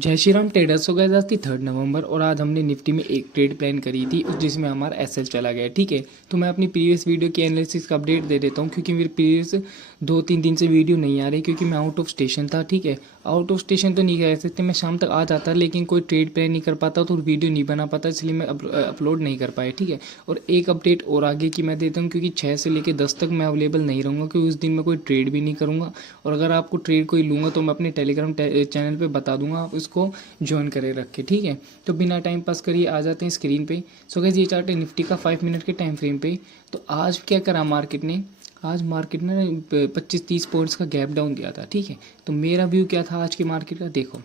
जय श्री राम ट्रेडर्स। हो गया आज थी 3 नवंबर और आज हमने निफ्टी में एक ट्रेड प्लान करी थी जिसमें हमारा एसएल चला गया। ठीक है, तो मैं अपनी प्रीवियस वीडियो की एनालिसिस का अपडेट दे देता हूँ क्योंकि मेरी प्रीवियस 2-3 दिन से वीडियो नहीं आ रही क्योंकि मैं आउट ऑफ स्टेशन था। ठीक है, आउट ऑफ स्टेशन तो नहीं कह सकते, मैं शाम तक आ जाता लेकिन कोई ट्रेड प्लान नहीं कर पाता तो वीडियो नहीं बना पाता, इसलिए मैं अपलोड नहीं कर पाया। ठीक है, और एक अपडेट और आगे की मैं देता हूँ क्योंकि 6 से लेकर 10 तक मैं अवेलेबल नहीं रहूँगा क्योंकि उस दिन मैं कोई ट्रेड भी नहीं करूँगा। और अगर आपको ट्रेड कोई लूँगा तो मैं अपने टेलीग्राम चैनल पर बता दूंगा, आप इसको ज्वाइन करे रखे। ठीक है, तो बिना टाइम पास करिए आ जाते हैं स्क्रीन पे। सो गाइस ये चार्ट है निफ्टी का 5 मिनट के टाइम फ्रेम पे। तो आज क्या करा मार्केट ने, आज मार्केट ने 25-30 पॉइंट्स का गैप डाउन दिया था। ठीक है, तो मेरा व्यू क्या था आज के मार्केट का, देखो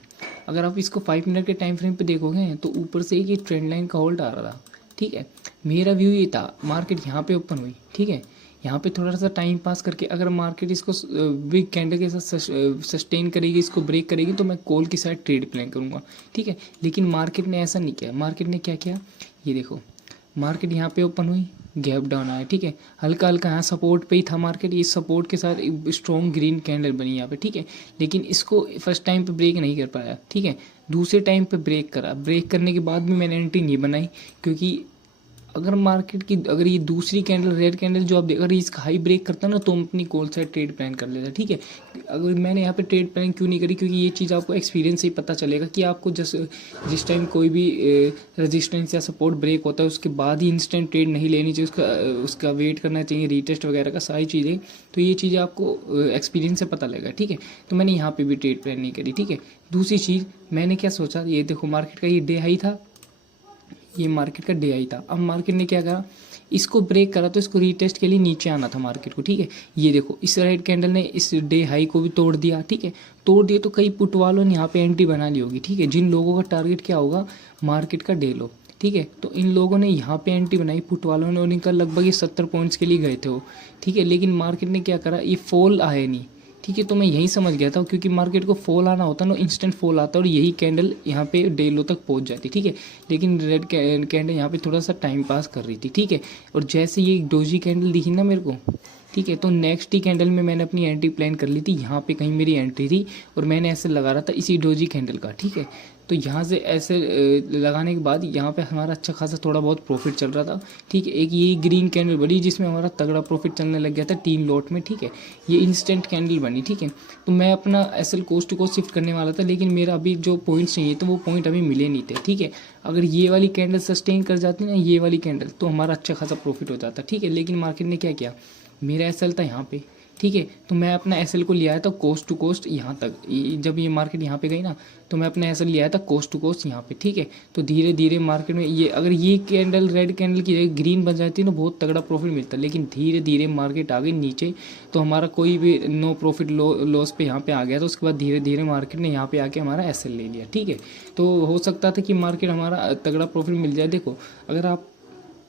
अगर आप इसको 5 मिनट के टाइम फ्रेम पे देखोगे तो ऊपर से एक ये ट्रेंड लाइन का होल्ड आ रहा था। ठीक है, मेरा व्यू ये था मार्केट यहाँ पे ओपन हुई। ठीक है, यहाँ पे थोड़ा सा टाइम पास करके अगर मार्केट इसको बिग कैंडल के साथ सस्टेन करेगी, इसको ब्रेक करेगी तो मैं कॉल की साइड ट्रेड प्लान करूँगा। ठीक है, लेकिन मार्केट ने ऐसा नहीं किया। मार्केट ने क्या किया, ये देखो मार्केट यहाँ पे ओपन हुई, गैप डाउन आया। ठीक है, हल्का हल्का यहाँ सपोर्ट पे ही था मार्केट, ये सपोर्ट के साथ स्ट्रॉन्ग ग्रीन कैंडल बनी यहाँ पे। ठीक है, लेकिन इसको फर्स्ट टाइम पे ब्रेक नहीं कर पाया। ठीक है, दूसरे टाइम पे ब्रेक करा, ब्रेक करने के बाद भी मैंने एंट्री नहीं बनाई क्योंकि अगर मार्केट की अगर ये दूसरी कैंडल रेड कैंडल जो आप देख, अगर इसका हाई ब्रेक करता ना तो हम अपनी कॉल साइड ट्रेड प्लान कर लेता। ठीक है, अगर मैंने यहाँ पे ट्रेड प्लान क्यों नहीं करी, क्योंकि ये चीज़ आपको एक्सपीरियंस से ही पता चलेगा कि आपको जिस टाइम कोई भी रेजिस्टेंस या सपोर्ट ब्रेक होता है उसके बाद ही इंस्टेंट ट्रेड नहीं लेनी चाहिए, उसका वेट करना चाहिए, रीटेस्ट वगैरह का सारी चीज़ें। तो ये चीज़ें आपको एक्सपीरियंस से पता लगेगा। ठीक है, तो मैंने यहाँ पर भी ट्रेड प्लान नहीं करी। ठीक है, दूसरी चीज़ मैंने क्या सोचा, ये देखो मार्केट का ये डे हाई था, ये मार्केट का डे आई था। अब मार्केट ने क्या करा, इसको ब्रेक करा तो इसको रीटेस्ट के लिए नीचे आना था मार्केट को। ठीक है, ये देखो इस रेड कैंडल ने इस डे हाई को भी तोड़ दिया। ठीक है, तोड़ दिया तो कई पुट वालों ने यहाँ पे एंट्री बना ली होगी। ठीक है, जिन लोगों का टारगेट क्या होगा, मार्केट का डे लो। ठीक है, तो इन लोगों ने यहाँ पे एंट्री बनाई पुट वालों ने और इनका लगभग ये 70 पॉइंट्स के लिए गए थे वो। ठीक है, लेकिन मार्केट ने क्या करा, ये फॉल आए नहीं। ठीक है, तो मैं यही समझ गया था क्योंकि मार्केट को फॉल आना होता है ना, इंस्टेंट फॉल आता है और यही कैंडल यहाँ पे डे लो तक पहुँच जाती। ठीक है, लेकिन रेड कैंडल यहाँ पे थोड़ा सा टाइम पास कर रही थी। ठीक है, और जैसे ये डोजी कैंडल दिखी ना मेरे को, ठीक है, तो नेक्स्ट ही कैंडल में मैंने अपनी एंट्री प्लान कर ली थी। यहाँ पे कहीं मेरी एंट्री थी और मैंने ऐसे लगा रहा था इसी डोजी कैंडल का। ठीक है, तो यहाँ से ऐसे लगाने के बाद यहाँ पे हमारा अच्छा खासा थोड़ा बहुत प्रॉफिट चल रहा था। ठीक है, एक ये ग्रीन कैंडल बनी जिसमें हमारा तगड़ा प्रॉफिट चलने लग गया था 3 लॉट में। ठीक है, ये इंस्टेंट कैंडल बनी। ठीक है, तो मैं अपना SL coast to coast shift करने वाला था लेकिन मेरा अभी जो पॉइंट्स चाहिए तो वो पॉइंट अभी मिले नहीं थे। ठीक है, अगर ये वाली कैंडल सस्टेन कर जाती ना, ये वाली कैंडल, तो हमारा अच्छा खासा प्रॉफिट हो जाता। ठीक है, लेकिन मार्केट ने क्या किया, मेरा एसएल था यहाँ पे। ठीक है, तो मैं अपना एसएल को लिया था कोस्ट टू कोस्ट यहाँ तक। जब ये मार्केट यहाँ पे गई ना तो मैं अपना एसएल लिया था कोस्ट टू कोस्ट यहाँ पे। ठीक है, तो धीरे धीरे मार्केट में ये अगर ये कैंडल रेड कैंडल की जगह ग्रीन बन जाती है तो बहुत तगड़ा प्रॉफिट मिलता है, लेकिन धीरे धीरे मार्केट आ गई नीचे तो हमारा कोई भी नो प्रॉफिट लॉस पे यहाँ पे आ गया। तो उसके बाद धीरे धीरे मार्केट ने यहाँ पे आके हमारा एसएल ले लिया। ठीक है, तो हो सकता था कि मार्केट हमारा तगड़ा प्रॉफिट मिल जाए। देखो अगर आप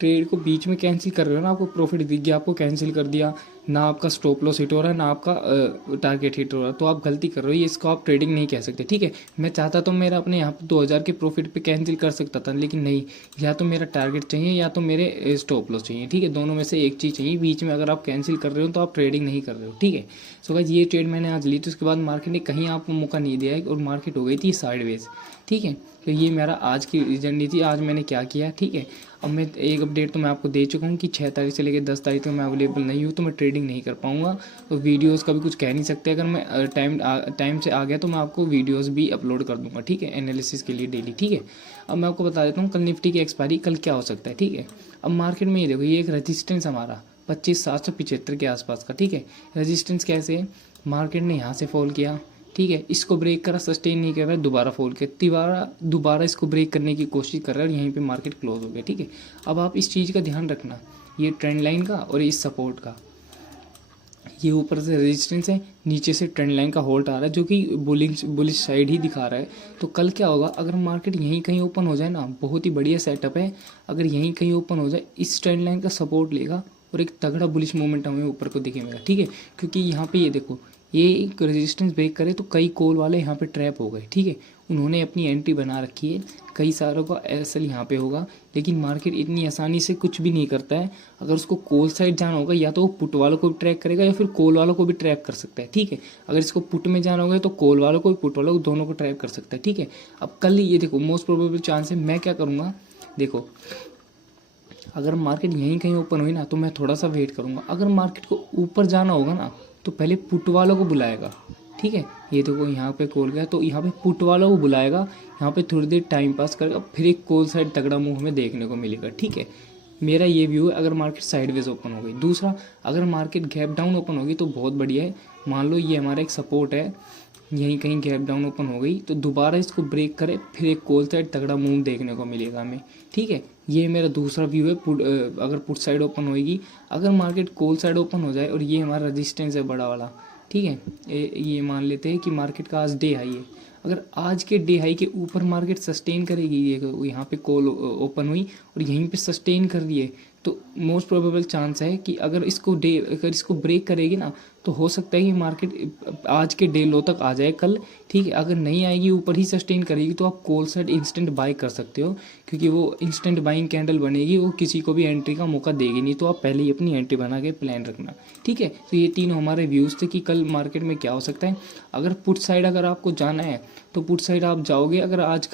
ट्रेड को बीच में कैंसिल कर रहे हो ना, आपको प्रॉफिट दिख गया, आपको कैंसिल कर दिया ना, आपका स्टॉप लॉस हिट हो रहा है ना आपका टारगेट हिट हो रहा है, तो आप गलती कर रहे हो, ये इसको आप ट्रेडिंग नहीं कह सकते। ठीक है, मैं चाहता तो मेरा अपने यहाँ पे 2000 के प्रॉफिट पे कैंसिल कर सकता था, लेकिन नहीं, या तो मेरा टारगेट चाहिए या तो मेरे स्टॉप लॉस चाहिए। ठीक है, दोनों में से एक चीज़ चाहिए, बीच में अगर आप कैंसिल कर रहे हो तो आप ट्रेडिंग नहीं कर रहे हो। ठीक है, सो गाइस ये ट्रेड मैंने आज ली, तो उसके बाद मार्केट ने कहीं आपको मौका नहीं दिया है और मार्केट हो गई थी साइडवेज। ठीक है, तो ये मेरा आज की जर्नी थी, आज मैंने क्या किया। ठीक है, अब मैं एक अपडेट तो मैं आपको दे चुका हूँ कि 6 तारीख से लेकर 10 तारीख तक मैं अवेलेबल नहीं हूँ तो मैं ट्रेडिंग नहीं कर पाऊँगा। तो वीडियोस का भी कुछ कह नहीं सकते, अगर मैं टाइम से आ गया तो मैं आपको वीडियोस भी अपलोड कर दूँगा। ठीक है, एनालिसिस के लिए डेली। ठीक है, अब मैं आपको बता देता हूँ कल निफ्टी की एक्सपायरी कल क्या हो सकता है। ठीक है, अब मार्केट में ये देखो, ये एक रजिस्टेंस हमारा 25,775 के आसपास का। ठीक है, रजिस्टेंस कैसे है, मार्केट ने यहाँ से फॉल किया। ठीक है, इसको ब्रेक करा, सस्टेन नहीं कर रहा है, दोबारा फॉल किया, दोबारा इसको ब्रेक करने की कोशिश कर रहा है और यहीं पे मार्केट क्लोज हो गया। ठीक है, अब आप इस चीज़ का ध्यान रखना, ये ट्रेंड लाइन का और इस सपोर्ट का, ये ऊपर से रेजिस्टेंस है, नीचे से ट्रेंड लाइन का होल्ड आ रहा है जो कि बुलिश साइड ही दिखा रहा है। तो कल क्या होगा, अगर मार्केट यहीं कहीं ओपन हो जाए ना, बहुत ही बढ़िया सेटअप है, अगर यहीं कहीं ओपन हो जाए इस ट्रेंड लाइन का सपोर्ट लेगा और एक तगड़ा बुलिश मोमेंट हमें ऊपर को दिखेगा। ठीक है, क्योंकि यहाँ पे ये देखो, ये एक रेजिस्टेंस ब्रेक करे तो कई कॉल वाले यहाँ पे ट्रैप हो गए। ठीक है, उन्होंने अपनी एंट्री बना रखी है, कई सारों का एसएल यहाँ पे होगा, लेकिन मार्केट इतनी आसानी से कुछ भी नहीं करता है। अगर उसको कॉल साइड जाना होगा या तो वो पुट वालों को भी ट्रैक करेगा या फिर कॉल वालों को भी ट्रैक कर सकता है, ठीक है। अगर इसको पुट में जाना होगा तो कॉल वालों को भी पुट वालों को दोनों को ट्रैक कर सकता है, ठीक है। अब कल ये देखो मोस्ट प्रोबेबल चांस है, मैं क्या करूँगा, देखो अगर मार्केट यहीं कहीं ओपन हुई ना तो मैं थोड़ा सा वेट करूँगा। अगर मार्केट को ऊपर जाना होगा ना तो पहले पुट वालों को बुलाएगा, ठीक है। ये देखो यहाँ पे कॉल गया तो यहाँ पे पुट वालों को बुलाएगा, यहाँ पे थोड़ी देर टाइम पास करेगा, फिर एक कॉल साइड तगड़ा मूव हमें देखने को मिलेगा, ठीक है। मेरा ये व्यू है अगर मार्केट साइडवेज ओपन हो गई। दूसरा, अगर मार्केट गैप डाउन ओपन होगी तो बहुत बढ़िया है। मान लो ये हमारा एक सपोर्ट है, यहीं कहीं गैप डाउन ओपन हो गई तो दोबारा इसको ब्रेक करे, फिर एक कॉल साइड तगड़ा मूव देखने को मिलेगा हमें, ठीक है। ये मेरा दूसरा व्यू है। अगर पुट साइड ओपन होएगी, अगर मार्केट कॉल साइड ओपन हो जाए और ये हमारा रजिस्टेंस है बड़ा वाला, ठीक है, ये मान लेते हैं कि मार्केट का आज डे हाई है। अगर आज के डे हाई के ऊपर मार्केट सस्टेन करेगी, ये यहाँ पे कॉल ओपन हुई और यहीं पे सस्टेन कर रही है, तो मोस्ट प्रोबेबल चांस है कि अगर इसको ब्रेक करेगी ना तो हो सकता है कि मार्केट आज के डे लो तक आ जाए कल, ठीक है। अगर नहीं आएगी, ऊपर ही सस्टेन करेगी, तो आप कॉल साइड इंस्टेंट बाय कर सकते हो, क्योंकि वो इंस्टेंट बाइंग कैंडल बनेगी, वो किसी को भी एंट्री का मौका देगी नहीं। तो आप पहले ही अपनी एंट्री बना के प्लान रखना, ठीक है। तो ये तीनों हमारे व्यूज़ थे कि कल मार्केट में क्या हो सकता है। अगर पुट साइड अगर आपको जाना है तो पुट साइड आप जाओगे। अगर आज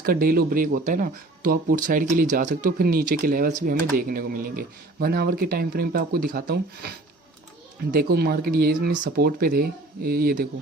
का डे लो ब्रेक होता है ना तो आप पुट साइड के लिए जा सकते हो, फिर नीचे के लेवल्स भी हमें देखने को मिलेंगे। 1 आवर के टाइम फ्रेम पे आपको दिखाता हूँ। देखो मार्केट ये इसमें सपोर्ट पे थे, ये देखो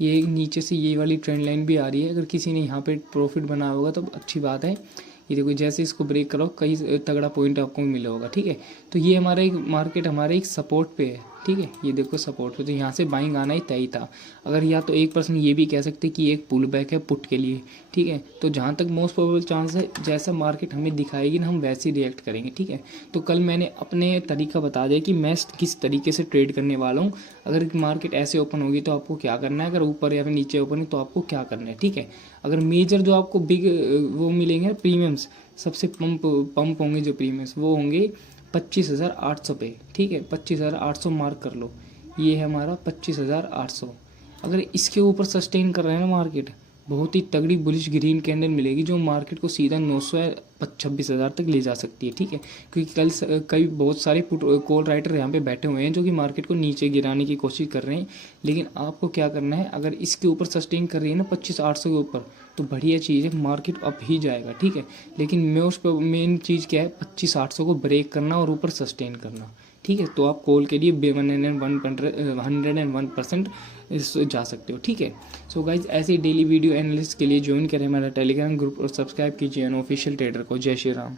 ये नीचे से ये वाली ट्रेंड लाइन भी आ रही है। अगर किसी ने यहाँ पे प्रॉफिट बनाया होगा तो अच्छी बात है। ये देखो जैसे इसको ब्रेक करो कई तगड़ा पॉइंट आपको मिला होगा, ठीक है। तो ये हमारा एक मार्केट हमारे एक सपोर्ट पे है, ठीक है। ये देखो सपोर्ट पे, तो यहाँ से बाइंग आना ही तय था। अगर या तो 1% ये भी कह सकते कि एक पुल बैक है पुट के लिए, ठीक है। तो जहाँ तक मोस्ट प्रोबेबल चांस है जैसा मार्केट हमें दिखाएगी ना हम वैसे ही रिएक्ट करेंगे, ठीक है। तो कल मैंने अपने तरीका बता दिया कि मैं किस तरीके से ट्रेड करने वाला हूँ। अगर मार्केट ऐसे ओपन होगी तो आपको क्या करना है, अगर ऊपर या फिर नीचे ओपन है तो आपको क्या करना है, ठीक है। अगर मेजर जो आपको बिग वो मिलेंगे प्रीमियम्स, सबसे पंप होंगे जो प्रीमियम्स, वो होंगे 25,800 पे, ठीक है। 25,800 मार्क कर लो, ये है हमारा 25,800। अगर इसके ऊपर सस्टेन कर रहे हैं ना मार्केट, बहुत ही तगड़ी बुलिश ग्रीन कैंडल मिलेगी जो मार्केट को सीधा 900 या 26,000 तक ले जा सकती है, ठीक है। क्योंकि कल बहुत सारे कॉल राइटर यहाँ पे बैठे हुए हैं जो कि मार्केट को नीचे गिराने की कोशिश कर रहे हैं। लेकिन आपको क्या करना है, अगर इसके ऊपर सस्टेन कर रही है ना 25,800 के ऊपर, तो बढ़िया चीज़ है, मार्केट अप ही जाएगा, ठीक है। लेकिन मेन चीज़ क्या है, 25,800 को ब्रेक करना और ऊपर सस्टेन करना, ठीक है। तो आप कॉल के लिए 101% जा सकते हो, ठीक है। सो गाइज ऐसे डेली वीडियो एनालिसिस के लिए ज्वाइन करें हमारा टेलीग्राम ग्रुप और सब्सक्राइब कीजिए अनऑफिशियल ट्रेडर को। जय श्री राम।